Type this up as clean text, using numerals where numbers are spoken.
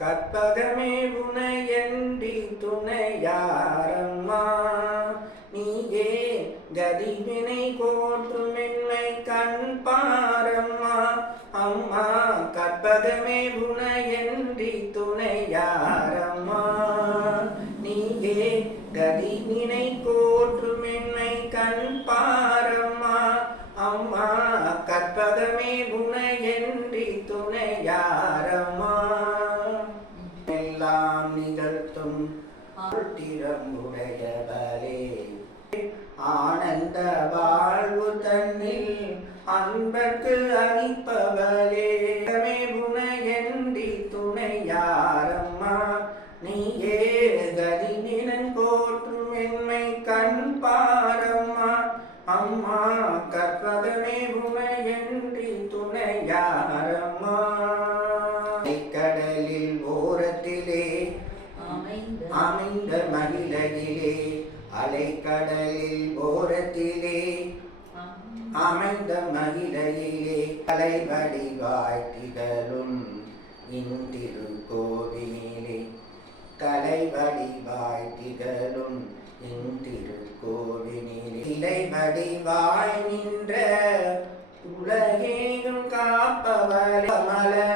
கற்பகமே உனையன்றி துணையாரம்மா நீயே கதிவினை கோற்றுமென்மை கண் பாரம்மா அம்மா கற்பகமே உனையன்றி துணையாரம்மா நீயே கதிவினை கோற்றுமென்மை கண் பாரம்மா அம்மா கற்பகமே உனையன்றி துணையாரம்மா எல்லாம் நிகழ்த்தும் திறமுடையவரே ஆனந்த வாழ்வு தன்னில் அன்பர்க்கு அளிப்பவரே உனையன்றி துணையாரம்மா நீயே கதிநிலன் போற்றும் என்மை கண் பாரம்மா அம்மா கற்பகமே உனையன்றி துணையாரம்மா கடலில் ஓரத்திலே அமைந்த மகிழகிலே அலைக்கடலில் ஓரத்திலே அமைந்த மகிழையிலே கலை வடிவாய் திகழும் இந்திருக்கோவிலே கலை வடிவாய் திகழும் இந்திருக்கோவிலே இலை வடிவாய் நின்ற உலகேயும் காப்பவளே மலர்